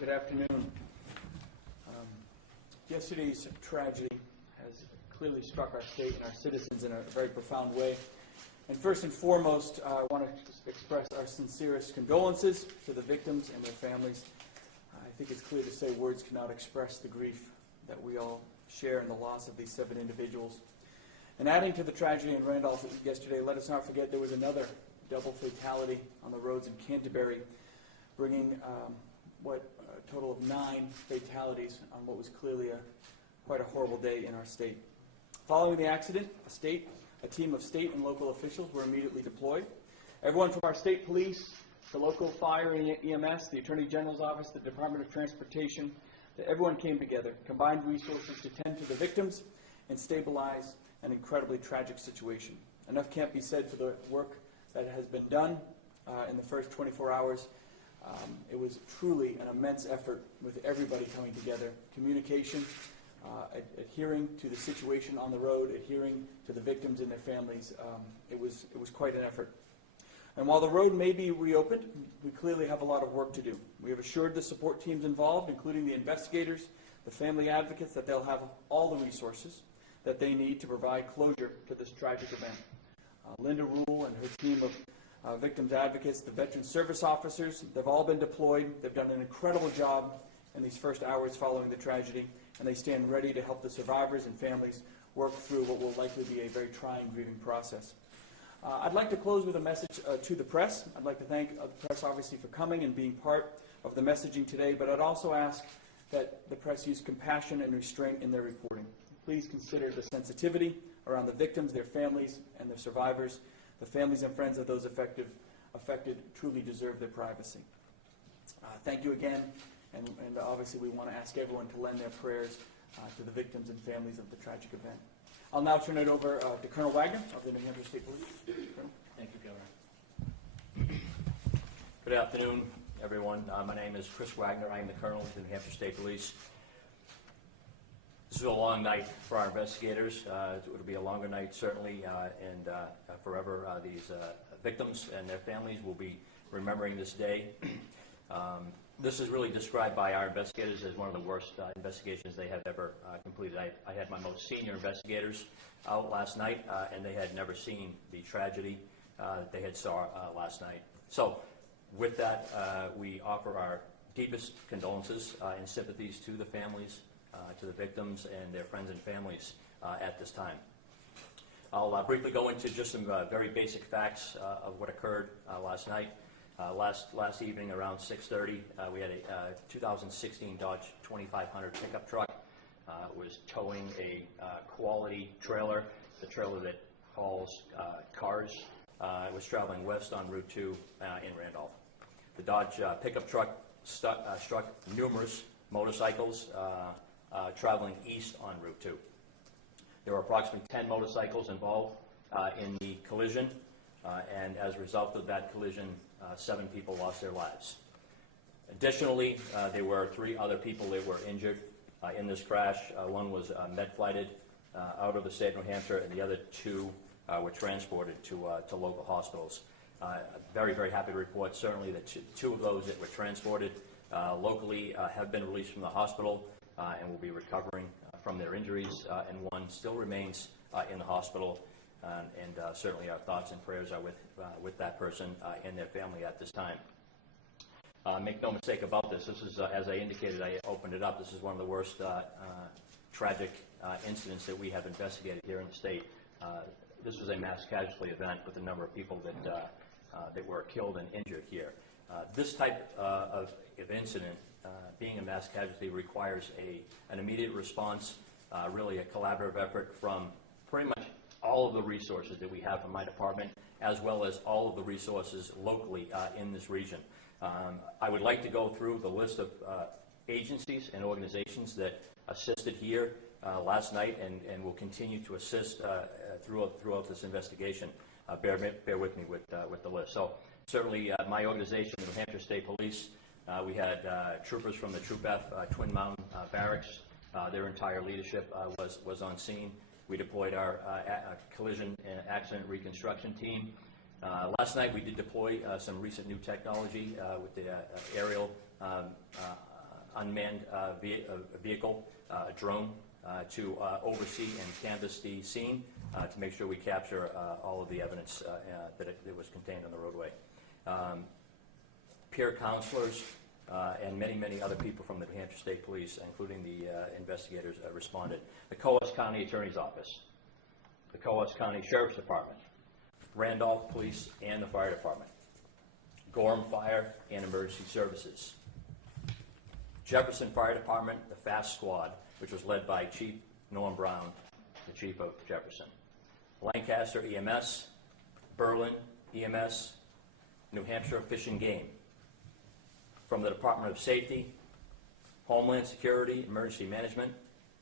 Good afternoon. Yesterday's tragedy has clearly struck our state and our citizens in a very profound way. And first and foremost, I want to express our sincerest condolences to the victims and their families. I think it's clear to say words cannot express the grief that we all share in the loss of these 7 individuals. And adding to the tragedy in Randolph yesterday, let us not forget there was another double fatality on the roads in Canterbury, bringing a total of 9 fatalities on what was clearly quite a horrible day in our state. Following the accident, a team of state and local officials were immediately deployed. Everyone from our state police, the local fire and EMS, the Attorney General's office, the Department of Transportation, everyone came together, combined resources to tend to the victims and stabilize an incredibly tragic situation. Enough can't be said for the work that has been done in the first 24 hours. It was truly an immense effort with everybody coming together. Communication, adhering to the situation on the road, adhering to the victims and their families. It was quite an effort. And while the road may be reopened, we clearly have a lot of work to do. We have assured the support teams involved, including the investigators, the family advocates, that they'll have all the resources that they need to provide closure to this tragic event. Linda Rule and her team of victims advocates, the veteran service officers, they've all been deployed. They've done an incredible job in these first hours following the tragedy, and they stand ready to help the survivors and families work through what will likely be a very trying grieving process. I'd like to close with a message to the press. I'd like to thank the press, obviously, for coming and being part of the messaging today, but I'd also ask that the press use compassion and restraint in their reporting. Please consider the sensitivity around the victims, their families, and their survivors. The families and friends of those affected truly deserve their privacy. Thank you again, and obviously we want to ask everyone to lend their prayers to the victims and families of the tragic event. I'll now turn it over to Colonel Wagner of the New Hampshire State Police. Colonel. Thank you, Governor. Good afternoon, everyone. My name is Chris Wagner. I am the Colonel of the New Hampshire State Police. This is a long night for our investigators. It will be a longer night, certainly, and forever these victims and their families will be remembering this day. This is really described by our investigators as one of the worst investigations they have ever completed. I had my most senior investigators out last night, and they had never seen the tragedy that they had saw last night. So with that, we offer our deepest condolences and sympathies to the families, to the victims and their friends and families at this time. I'll briefly go into just some very basic facts of what occurred last night. Last evening around 6:30, we had a 2016 Dodge 2500 pickup truck. Was towing a quality trailer, the trailer that hauls cars. It was traveling west on Route 2 in Randolph. The Dodge pickup truck struck numerous motorcycles traveling east on Route 2. There were approximately 10 motorcycles involved in the collision, and as a result of that collision, 7 people lost their lives. Additionally, there were 3 other people that were injured in this crash. One was med-flighted out of the state of New Hampshire, and the other 2 were transported to local hospitals. Very, very happy to report, certainly, that 2 of those that were transported locally have been released from the hospital and will be recovering from their injuries, and 1 still remains in the hospital. And certainly our thoughts and prayers are with that person and their family at this time. Make no mistake about this. This is, as I indicated, I opened it up. This is one of the worst tragic incidents that we have investigated here in the state. This was a mass casualty event with a number of people that were killed and injured here. This type of incident, being a mass casualty, requires an immediate response, really a collaborative effort from pretty much all of the resources that we have in my department, as well as all of the resources locally in this region. I would like to go through the list of agencies and organizations that assisted here last night and will continue to assist throughout this investigation. Bear with me with the list. So certainly my organization, the New Hampshire State Police, we had troopers from the Troop F Twin Mountain Barracks. Their entire leadership was on scene. We deployed our collision and accident reconstruction team. Last night we did deploy some recent new technology with the aerial unmanned vehicle, a drone, to oversee and canvass the scene to make sure we capture all of the evidence that was contained on the roadway. Peer counselors and many, many other people from the New Hampshire State Police, including the investigators, responded. The Coos County Attorney's Office, the Coos County Sheriff's Department, Randolph Police and the Fire Department, Gorham Fire and Emergency Services, Jefferson Fire Department, the Fast Squad, which was led by Chief Norm Brown, the Chief of Jefferson, Lancaster EMS, Berlin EMS, New Hampshire Fish and Game. From the Department of Safety, Homeland Security, Emergency Management,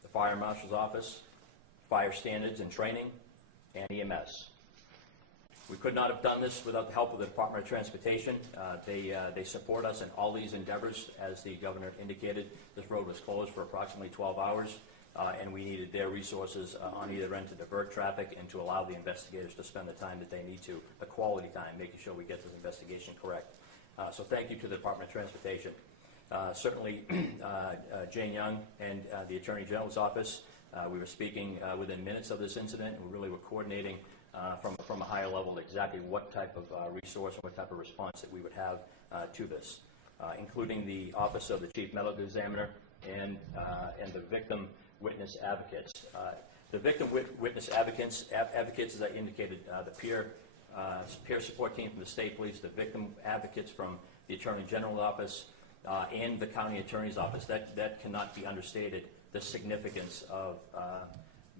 the Fire Marshal's Office, Fire Standards and Training, and EMS. We could not have done this without the help of the Department of Transportation. They support us in all these endeavors. As the governor indicated, this road was closed for approximately 12 hours, and we needed their resources on either end to divert traffic and to allow the investigators to spend the time that they need to, the quality time, making sure we get this investigation correct. So thank you to the Department of Transportation. Certainly, Jane Young and the Attorney General's office, we were speaking within minutes of this incident, and we really were coordinating from a higher level exactly what type of resource and what type of response that we would have to this, including the Office of the Chief Medical Examiner and the Victim Witness Advocates. The Victim Witness Advocates, as I indicated, the peer support team from the State Police, the victim advocates from the Attorney General's office, and the County Attorney's office. That cannot be understated, the significance of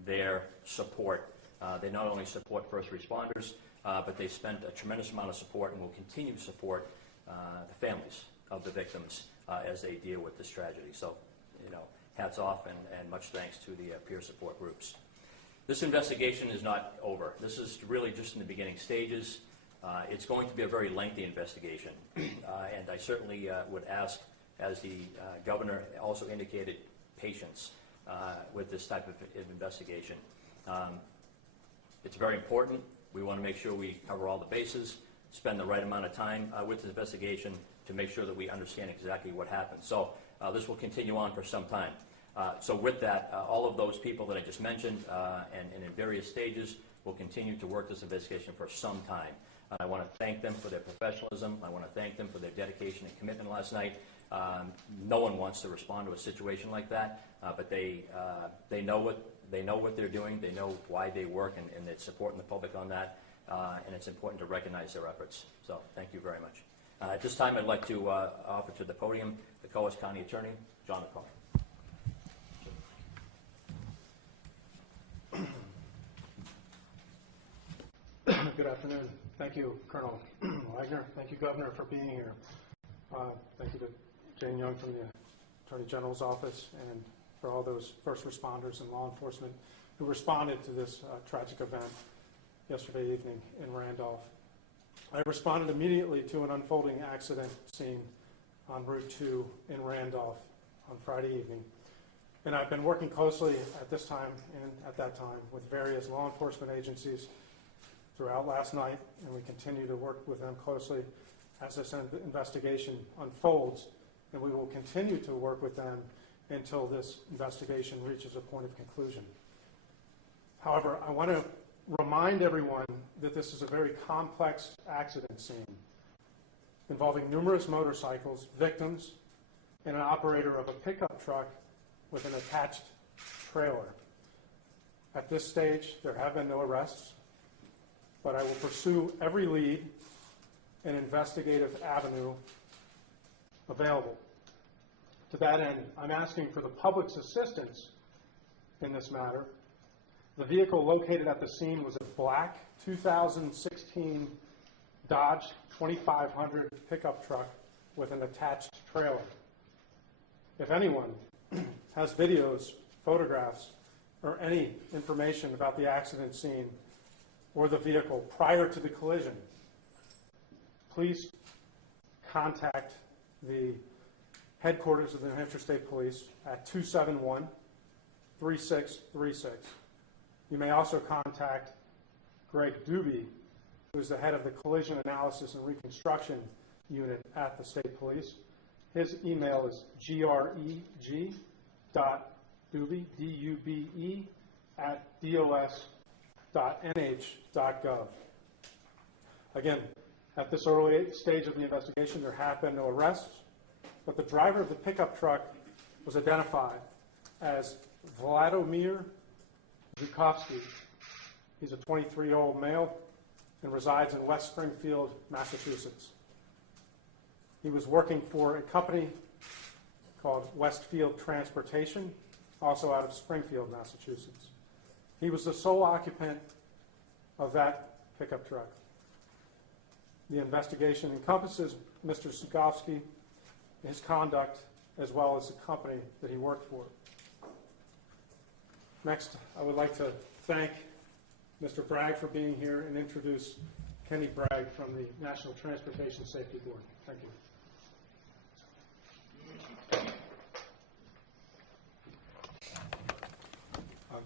their support. They not only support first responders, but they spent a tremendous amount of support and will continue to support the families of the victims as they deal with this tragedy. So, hats off and much thanks to the peer support groups. This investigation is not over. This is really just in the beginning stages. It's going to be a very lengthy investigation, and I certainly would ask, as the governor also indicated, patience with this type of investigation. It's very important. We want to make sure we cover all the bases, spend the right amount of time with the investigation to make sure that we understand exactly what happened. So this will continue on for some time. So with that, all of those people that I just mentioned and in various stages will continue to work this investigation for some time. I want to thank them for their professionalism. I want to thank them for their dedication and commitment last night. No one wants to respond to a situation like that, but they know what they're doing. They know why they work, and they're supporting the public on that. And it's important to recognize their efforts. So thank you very much. At this time, I'd like to offer to the podium the Coos County Attorney, John McCall. Good afternoon. Thank you, Colonel Wagner. Thank you, Governor, for being here. Thank you to Jane Young from the Attorney General's office and for all those first responders and law enforcement who responded to this tragic event yesterday evening in Randolph. I responded immediately to an unfolding accident scene on Route 2 in Randolph on Friday evening. And I've been working closely at this time and at that time with various law enforcement agencies throughout last night, and we continue to work with them closely as this investigation unfolds, and we will continue to work with them until this investigation reaches a point of conclusion. However, I want to remind everyone that this is a very complex accident scene involving numerous motorcycles, victims, and an operator of a pickup truck with an attached trailer. At this stage, there have been no arrests, but I will pursue every lead and investigative avenue available. To that end, I'm asking for the public's assistance in this matter. The vehicle located at the scene was a black 2016 Dodge 2500 pickup truck with an attached trailer. If anyone has videos, photographs, or any information about the accident scene or the vehicle prior to the collision, please contact the headquarters of the New Hampshire State Police at 271-3636. You may also contact Greg Doobie, who is the head of the Collision Analysis and Reconstruction Unit at the State Police. His email is greg.dube, D-U-B-E, @dos.nh.gov. Again, at this early stage of the investigation, there have been no arrests, but the driver of the pickup truck was identified as Vladimir Zhukovsky. He's a 23-year-old male and resides in West Springfield, Massachusetts. He was working for a company called Westfield Transportation, also out of Springfield, Massachusetts. He was the sole occupant of that pickup truck. The investigation encompasses Mr. Zhukovsky, his conduct, as well as the company that he worked for. Next, I would like to thank Mr. Bragg for being here and introduce Kenny Bragg from the National Transportation Safety Board. Thank you.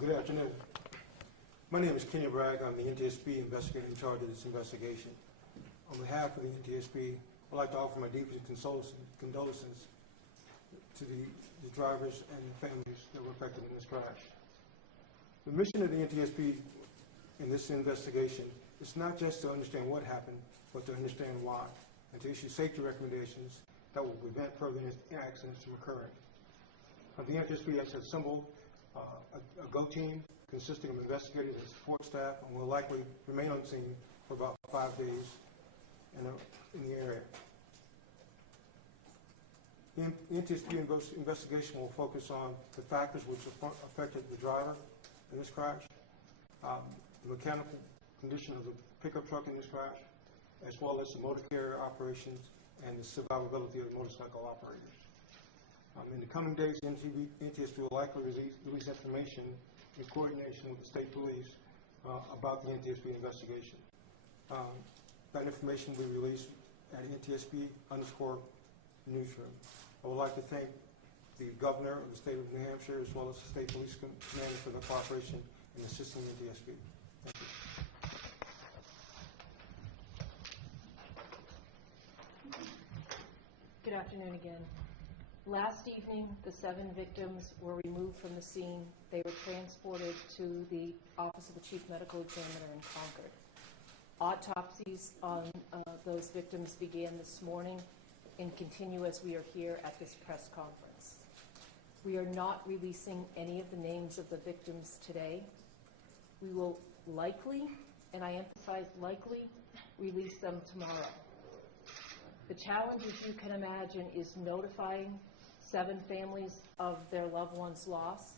Good afternoon. My name is Kenny Bragg. I'm the NTSB investigator in charge of this investigation. On behalf of the NTSB, I'd like to offer my deepest condolences to the drivers and the families that were affected in this crash. The mission of the NTSB in this investigation is not just to understand what happened, but to understand why, and to issue safety recommendations that will prevent further accidents from occurring. The NTSB has assembled a GO team consisting of investigators and support staff, and will likely remain on scene for about 5 days in the area. The NTSB investigation will focus on the factors which affected the driver in this crash, the mechanical condition of the pickup truck in this crash, as well as the motor carrier operations and the survivability of the motorcycle operators. In the coming days, NTSB will likely release information in coordination with the state police about the NTSB investigation. That information will be released at NTSB_newsroom. I would like to thank the governor of the state of New Hampshire, as well as the state police commander, for their cooperation in assisting NTSB. Thank you. Good afternoon again. Last evening, the 7 victims were removed from the scene. They were transported to the Office of the Chief Medical Examiner in Concord. Autopsies on those victims began this morning and continue as we are here at this press conference. We are not releasing any of the names of the victims today. We will likely, and I emphasize likely, release them tomorrow. The challenge, as you can imagine, is notifying 7 families of their loved ones' loss.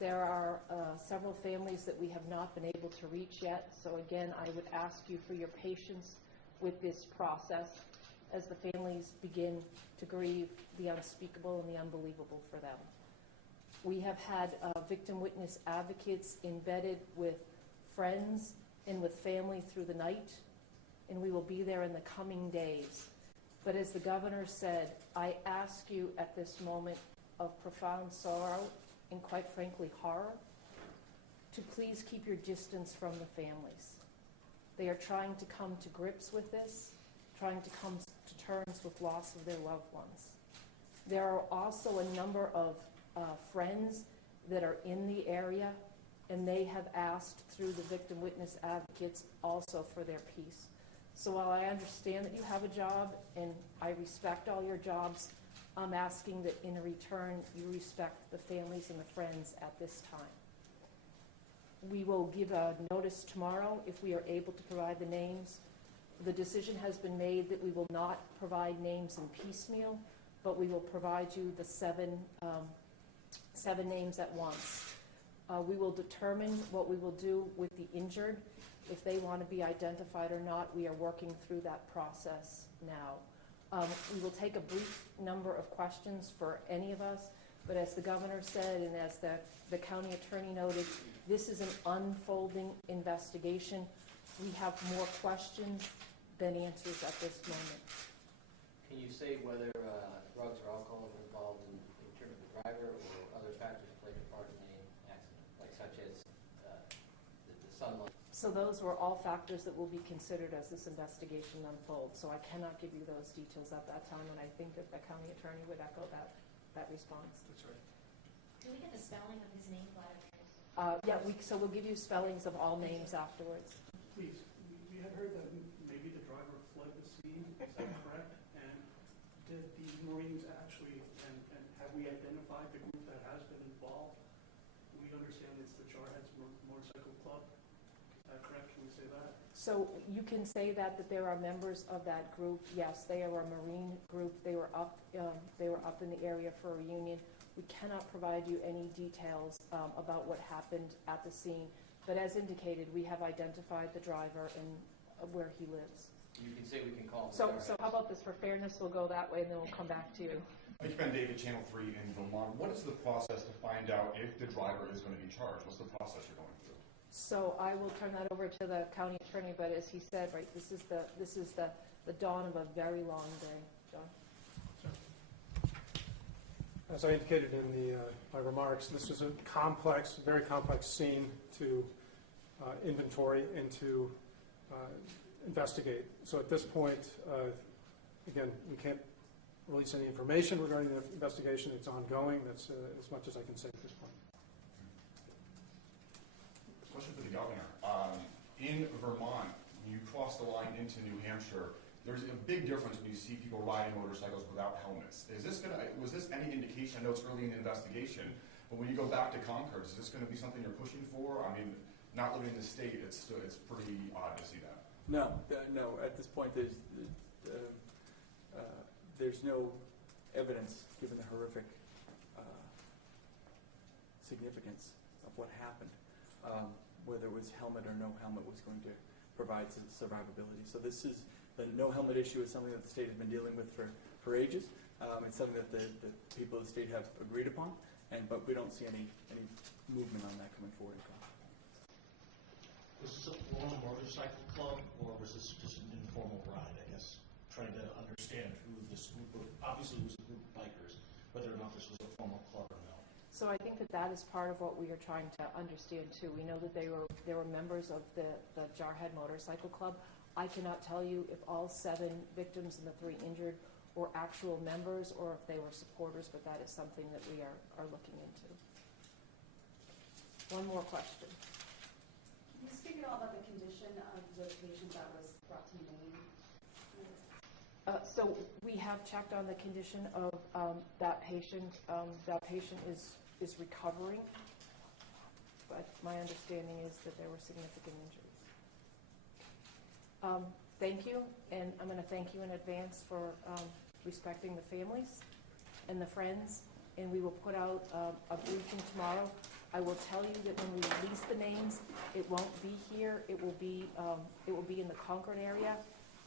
There are several families that we have not been able to reach yet, so again, I would ask you for your patience with this process as the families begin to grieve the unspeakable and the unbelievable for them. We have had victim witness advocates embedded with friends and with family through the night, and we will be there in the coming days. But as the governor said, I ask you at this moment of profound sorrow and quite frankly horror to please keep your distance from the families. They are trying to come to grips with this, trying to come to terms with loss of their loved ones. There are also a number of friends that are in the area, and they have asked through the victim witness advocates also for their peace. So while I understand that you have a job, and I respect all your jobs, I'm asking that in return you respect the families and the friends at this time. We will give a notice tomorrow if we are able to provide the names. The decision has been made that we will not provide names in piecemeal, but we will provide you the seven names at once. We will determine what we will do with the injured, if they want to be identified or not. We are working through that process now. We will take a brief number of questions for any of us, but as the governor said and as the county attorney noted, this is an unfolding investigation. We have more questions than answers at this moment. Can you say whether drugs or alcohol were involved in terms of the driver, or other factors played a part in the accident, like such as the sunlight? So those were all factors that will be considered as this investigation unfolds. So I cannot give you those details at that time, and I think that the county attorney would echo that response. That's right. Can we get the spelling of his name, Vlad? Yeah, so we'll give you spellings of all names afterwards. Please, we had heard that maybe the driver fled the scene, is that correct? And did the Marines actually, and have we identified the group that has been involved? We understand it's the Jarheads Motorcycle Club, is that correct? Can we say that? So you can say that there are members of that group. Yes, they are a Marine group. They were up in the area for a reunion. We cannot provide you any details about what happened at the scene, but as indicated, we have identified the driver and where he lives. You can say we can call him. So how about this? For fairness, we'll go that way, and then we'll come back to you. Mike Ben David, Channel 3 in Vermont. What is the process to find out if the driver is going to be charged? What's the process you're going through? So I will turn that over to the county attorney, but as he said, right, this is the dawn of a very long day. John? As I indicated in my remarks, this was a complex, very complex scene to inventory and to investigate. So at this point, again, we can't release any information regarding the investigation. It's ongoing. That's as much as I can say at this point. Question for the governor. In Vermont, when you cross the line into New Hampshire, there's a big difference when you see people riding motorcycles without helmets. Was this any indication? I know it's early in the investigation, but when you go back to Concord, is this going to be something you're pushing for? I mean, not living in the state, it's pretty odd to see that. No. At this point, there's no evidence, given the horrific significance of what happened, whether it was helmet or no helmet was going to provide survivability. So this is the no helmet issue is something that the state has been dealing with for ages. It's something that the people of the state have agreed upon, but we don't see any movement on that coming forward. Was this a formal motorcycle club, or was this just an informal ride, I guess? Trying to understand who this group of, obviously it was a group of bikers, whether or not this was a formal club or no. So I think that is part of what we are trying to understand too. We know that they were members of the Jarhead Motorcycle Club. I cannot tell you if all 7 victims and the 3 injured were actual members or if they were supporters, but that is something that we are looking into. One more question. Can you speak at all about the condition of the patient that was brought to Maine? So we have checked on the condition of that patient. That patient is recovering, but my understanding is that there were significant injuries. Thank you, and I'm going to thank you in advance for respecting the families and the friends, and we will put out a briefing tomorrow. I will tell you that when we release the names, it won't be here. It will be in the Concord area.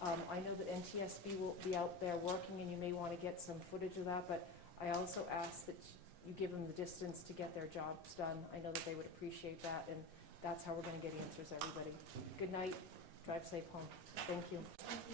I know that NTSB will be out there working, and you may want to get some footage of that, but I also ask that you give them the distance to get their jobs done. I know that they would appreciate that, and that's how we're going to get answers, everybody. Good night. Drive safe home. Thank you.